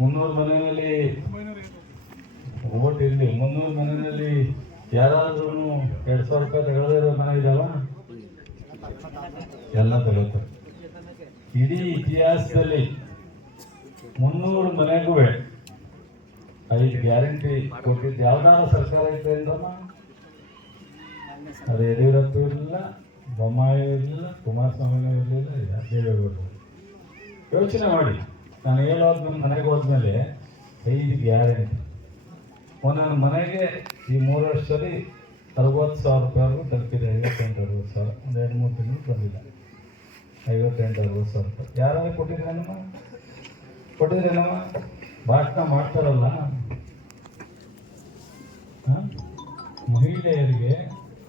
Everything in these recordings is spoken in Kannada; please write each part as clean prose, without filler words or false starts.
ಮುನ್ನೂರು ಮನೆಯಲ್ಲಿ ಓಟ್ ಇರಲಿ, 300 ಮನೆಯಲ್ಲಿ ಯಾರಾದ್ರೂ 2,000 ರೂಪಾಯಿ ತಗೊಳ್ಳದಿರೋ ಮನೆ ಇದಾವ? ಎಲ್ಲ ತಗೋತಾರೆ. ಇಡೀ ಇತಿಹಾಸದಲ್ಲಿ 300 ಮನೆಗೂ 5 ಗ್ಯಾರಂಟಿ ಕೊಟ್ಟಿದ್ದು ಯಾವ್ದಾದ್ರು ಸರ್ಕಾರ ಐತೆ ಅಂದ್ರಮ್ಮ? ಅದು ಯಡಿಯೂರಪ್ಪ ಇರಲಿಲ್ಲ, ಬೊಮ್ಮಾಯಿ ಇರಲಿಲ್ಲ, ಕುಮಾರಸ್ವಾಮಿನೂ ಇರಲಿಲ್ಲ, ದೇವೇಗೌಡರು. ಯೋಚನೆ ಮಾಡಿ, ನಾನು ಹೇಳೋದು ನನ್ನ ಮನೆಗೆ ಹೋದ್ಮೇಲೆ 5 ಗ್ಯಾರಂಟಿ. ಒಂದೊಂದು ಮನೆಗೆ ಈ 3 ವರ್ಷದಲ್ಲಿ 60,000 ರೂಪಾಯಿವರೆಗೂ ತಲುಪಿದೆ. 58-60,000, ಒಂದು 2-3 ತಿಂಗಳು ಬಂದಿಲ್ಲ. 58-60,000 ರೂಪಾಯಿ ಯಾರಾದ್ರೂ ಕೊಟ್ಟಿದ್ರೇನಮ್ಮ? ಭಾಷಣ ಮಾಡ್ತಾರಲ್ಲ, ಮಹಿಳೆಯರಿಗೆ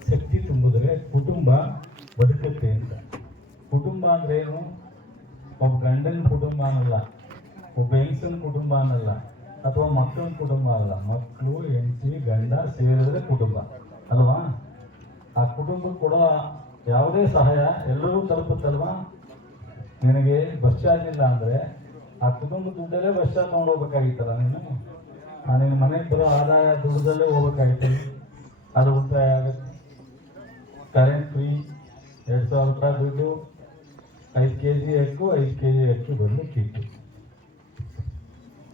ಶಕ್ತಿ ತುಂಬಿದ್ರೆ ಕುಟುಂಬ ಬದುಕುತ್ತೆ ಅಂತ. ಕುಟುಂಬ ಅಂದ್ರೆ ಏನು? ಒಬ್ಬ ಗಂಡನ ಕುಟುಂಬ ಅನ್ನಲ್ಲ, ಒಬ್ಬ ಹೆಂಗಸನ ಕುಟುಂಬ ಅನ್ನಲ್ಲ, ಅಥವಾ ಮಕ್ಕಳ ಕುಟುಂಬ ಅಲ್ಲ. ಮಕ್ಕಳು, ಹೆಂಡತಿ, ಗಂಡ ಸೇರಿದ್ರೆ ಕುಟುಂಬ ಅಲ್ವಾ? ಆ ಕುಟುಂಬಕ್ಕೆ ಕೊಡೋ ಯಾವುದೇ ಸಹಾಯ ಎಲ್ಲರೂ ತಲುಪುತ್ತಲ್ವಾ? ನಿನಗೆ ಬಸ್ ಚಾರ್ಜ್ ಇಲ್ಲ ಅಂದ್ರೆ ಆ ಕುಟುಂಬದ ದುಡ್ಡಲ್ಲೇ ಬಸ್ ಚಾರ್ಜ್ ತಗೊಂಡೋಗ್ಬೇಕಾಗಿತ್ತಲ್ಲ ನೀನು. ನಿನ್ನ ಮನೆಗೆ ಬರೋ ಆದಾಯ ದುಡ್ಡದಲ್ಲೇ ಹೋಗ್ಬೇಕಾಯ್ತು, ಅದು ಉಳಿತಾಯ ಆಗುತ್ತೆ. ಕರೆಂಟ್ ಫ್ರೀ 2,000 ರೂಪಾಯಿ ದುಡ್ಡು, 5 kg ಅಕ್ಕಿ 5 kg ಅಕ್ಕಿ ಬಂದು ಕಿಟ್ಟು.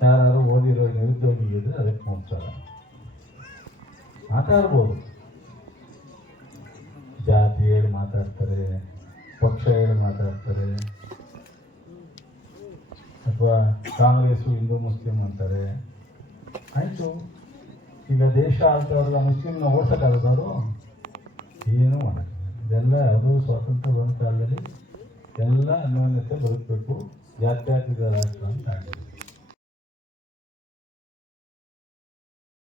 ಯಾರು ಓದಿರೋ ನಿರುದ್ಯೋಗಿಗಿದ್ರೆ ಅದಕ್ಕೆ 3,000 ಮಾತಾಡ್ಬೋದು. ಜಾತಿ ಹೇಳಿ ಮಾತಾಡ್ತಾರೆ, ಪಕ್ಷ ಹೇಳಿ ಮಾತಾಡ್ತಾರೆ, ಅಥವಾ ಕಾಂಗ್ರೆಸ್ಸು ಹಿಂದೂ ಮುಸ್ಲಿಂ ಅಂತಾರೆ. ಆಯಿತು, ಈಗ ದೇಶ ಆಳ್ತವ್ರಲ್ಲ, ಮುಸ್ಲಿಮ್ನ ಓಡ್ಸೋಕ್ಕಾಗದವರು ಏನೂ ಮಾಡೋದು. ಇದೆಲ್ಲ ಅದು ಸ್ವಾತಂತ್ರ್ಯ ಬಂದ ಕಾಲದಲ್ಲಿ ಎಲ್ಲ ಅನ್ಯೋನ್ಯತೆ ಬದುಕಬೇಕು, ಜಾತ್ಯತೀತ ರಾಷ್ಟ್ರ ಅಂತ ಆಗಿದೆ.